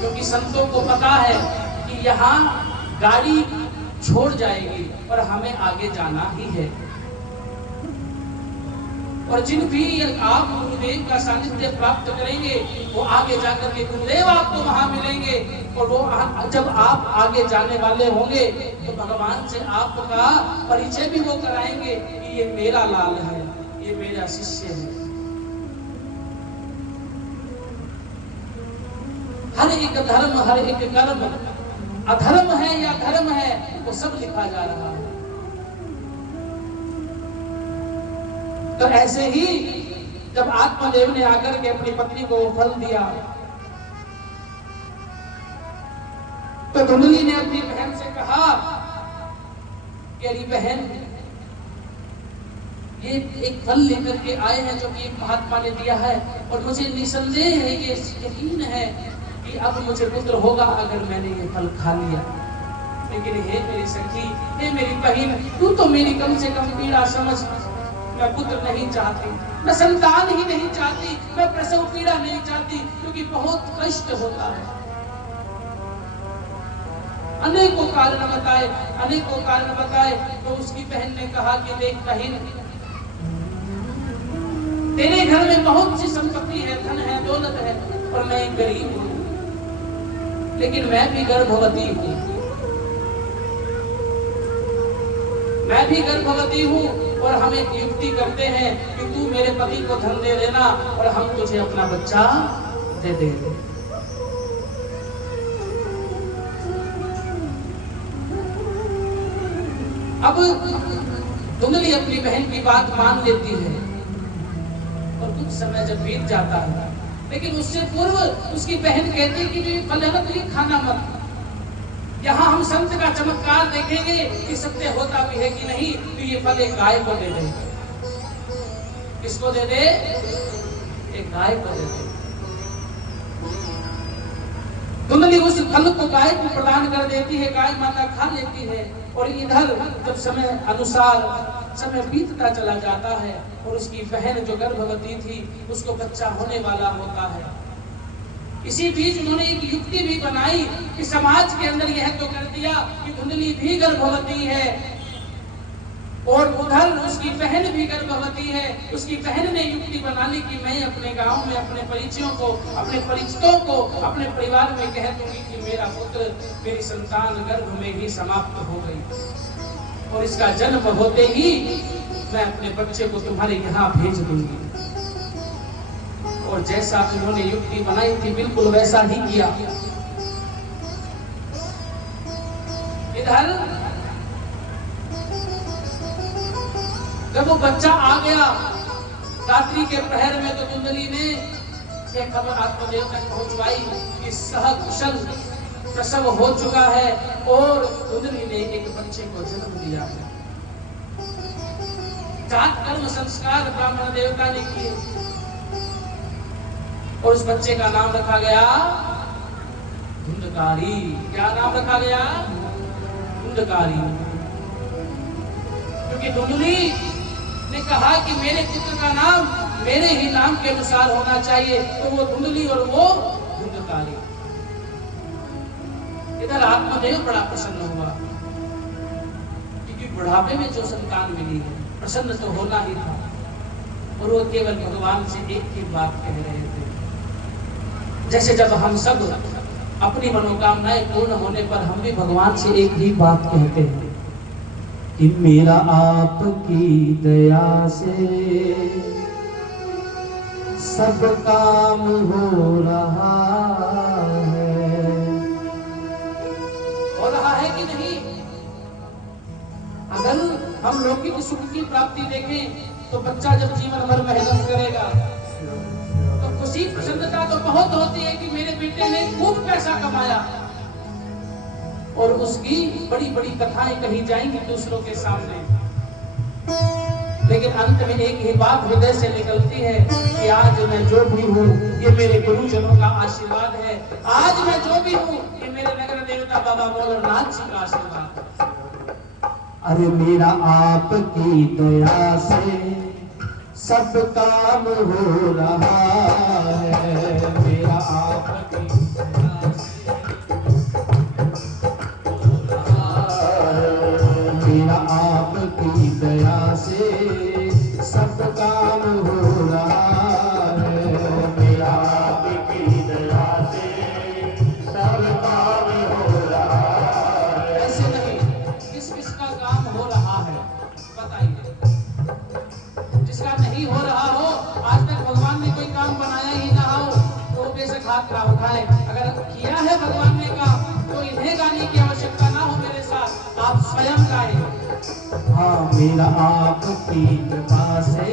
क्योंकि संतों को पता है कि यहाँ गाड़ी छोड़ जाएगी और हमें आगे जाना ही है। और जिन भी आप गुरुदेव का सानिध्य प्राप्त करेंगे वो आगे जाकर के गुरुदेव आपको वहां मिलेंगे। और वो जब आप आगे जाने वाले होंगे तो भगवान से आपका परिचय भी वो कराएंगे कि ये मेरा लाल है, ये मेरा शिष्य है। हर एक धर्म, हर एक कर्म, अधर्म है या धर्म है, वो सब लिखा जा रहा है। तो ऐसे ही जब आत्मदेव ने आकर के अपनी पत्नी को फल दिया तो धुंधली ने अपनी बहन से कहा कि अरे बहन, ये एक फल लेकर के आए हैं जो कि एक महात्मा ने दिया है और मुझे निसंदेह है, ये यकीन है कि अब मुझे पुत्र होगा अगर मैंने ये फल खा लिया। लेकिन हे मेरी सखी, हे मेरी बहन, तू तो मेरी कम से कम पीड़ा समझ। मैं पुत्र नहीं चाहती, मैं संतान ही नहीं चाहती, मैं प्रसव पीड़ा नहीं चाहती, क्योंकि बहुत कष्ट होता है। अनेकों कारण बताए, अनेकों कारण बताए। तो उसकी बहन ने कहा कि देख बहन, तेरे घर में बहुत सी संपत्ति है, धन है, दौलत है, और मैं एक गरीब हूं, लेकिन मैं भी गर्भवती हूं, मैं भी गर्भवती हूं। और हम एक युक्ति करते हैं कि तू मेरे पति को धन दे देना और हम तुझे अपना बच्चा दे देंगे। अब धुंधली अपनी बहन की बात मान लेती है और कुछ समय जब बीत जाता है, लेकिन उससे पूर्व उसकी बहन कहती है कि जो ये फल है ना, तो ये खाना मत। यहाँ हम संत का चमत्कार देखेंगे कि सत्य होता भी है कि नहीं। तो ये फल एक गाय को दे दे। किसको दे दे? एक गाय को दे दे। धुंधली उस फल को गाय को प्रदान कर देती है, गाय माता खा लेती है। और इधर जब समय अनुसार समय बीतता चला जाता है और उसकी बहन जो गर्भवती थी उसको बच्चा होने वाला होता है। इसी बीच उन्होंने एक युक्ति भी बनाई कि समाज के अंदर यह तो कर दिया कि धुंधली भी गर्भवती है और उधर उसकी बहन भी गर्भवती है। उसकी बहन ने युक्ति बना ली कि मैं अपने गांव में अपने परिचयों को, अपने परिचितों को, अपने परिवार में कह दूंगी कि मेरा पुत्र, मेरी संतान गर्भ में ही समाप्त हो गई और इसका जन्म होते ही मैं अपने बच्चे को तुम्हारे यहाँ भेज दूंगी। और जैसा उन्होंने युक्ति बनाई थी बिल्कुल वैसा ही किया। इधर जब वो बच्चा आ गया रात्रि के प्रहर में, तो धुंधली ने यह खबर आत्मदेव तक पहुंचवाई कि सहकुशल प्रसव हो चुका है और धुंधली ने एक बच्चे को जन्म दिया है। जात कर्म संस्कार ब्राह्मण देवता ने किए और उस बच्चे का नाम रखा गया धुंधकारी। क्या नाम रखा गया? धुंधकारी। क्योंकि धुंधली ने कहा कि मेरे पुत्र का नाम मेरे ही नाम के अनुसार होना चाहिए, तो वो धुंधली और वो धुंधकारी। इधर आत्मदेव बड़ा प्रसन्न हुआ क्योंकि बुढ़ापे में जो संतान मिली है, प्रसन्न तो होना ही था। और वो केवल भगवान से एक ही बात कह रहे थे, जैसे जब हम सब अपनी मनोकामनाएं पूर्ण होने पर हम भी भगवान से एक ही बात कहते हैं कि मेरा आपकी दया से सब काम हो रहा है कि नहीं? अगर हम लौकिक सुख की प्राप्ति देखें तो बच्चा जब जीवन भर मेहनत करेगा तो खुशी प्रसन्नता तो बहुत होती है कि मेरे बेटे ने खूब पैसा कमाया, और उसकी बड़ी बड़ी कथाएं कही जाएंगी दूसरों के सामने। लेकिन अंत में एक ही बात हृदय से निकलती है कि आज मैं जो भी हूँ ये मेरे गुरुजनों का आशीर्वाद है। आज मैं जो भी हूँ ये मेरे नगर देवता बाबा भोलेनाथ जी का आशीर्वाद। अरे मेरा आपकी दया से सब काम हो रहा है, मेरा आपकी दया से अगर किया है भगवान ने काम तो इन्हें गाने की आवश्यकता ना हो, मेरे साथ आप स्वयं गाएं। हाँ मेरा आपकी कृपा से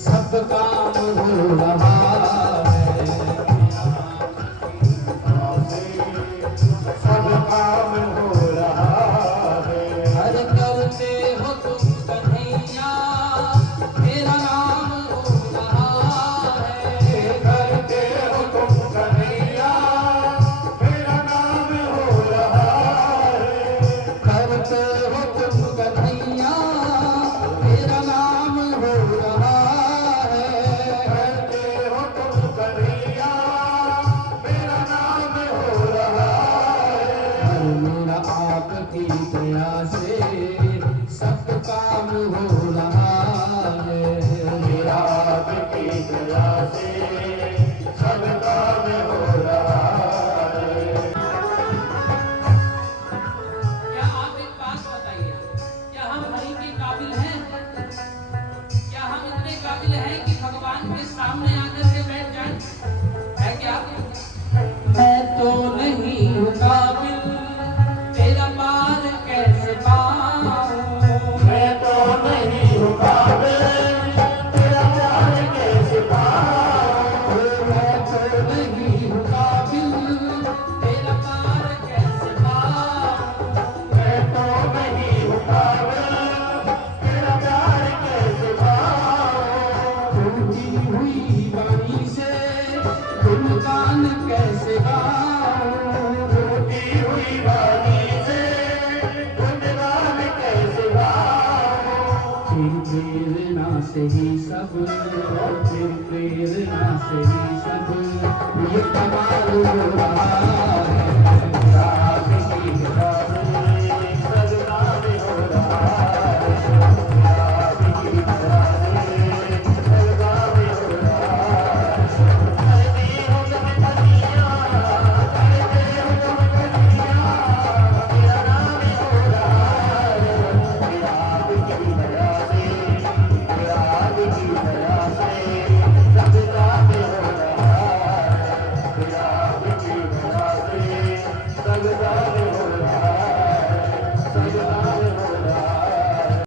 सब काम हो रहा है, सब काम हो रहा है। हर करते हो तुम कन्हैया मेरा नाम हो रहा है, करते हो तुम कन्हैया मेरा नाम हो रहा है। करते हो तुम कन्हैया मेरा नाम हो रहा है, करते हो तुम कन्हैया मेरा नाम हो रहा है। मेरा आपकी दया से सब काम हो रहा है, मेरा आपकी दया से सब काम हो रहा है। क्या आप एक बात बताइए, क्या हम हरि के काबिल हैं? क्या हम इतने काबिल हैं कि भगवान के सामने आकर के बैठ जाएं? है क्या? मैं तो नहीं हूँ काबिल, तेरा पार कैसे पाऊं? मैं तो नहीं हूँ काबिल तेरा प्यार कैसे पाऊं। मैं तो नहीं हूँ काबिल, तेरा पार कैसे पाऊं? मैं तो नहीं हूँ काबिल तेरा प्यार कैसे पाऊं। टूटी हुई वाणी से गुणगान कैसे गाऊं? टूटी हुई वाणी से गुणगान कैसे गाऊं। फिर प्रेरणा से ही सब, फिर प्रेरणा से ही सब ये कमाल हो रहा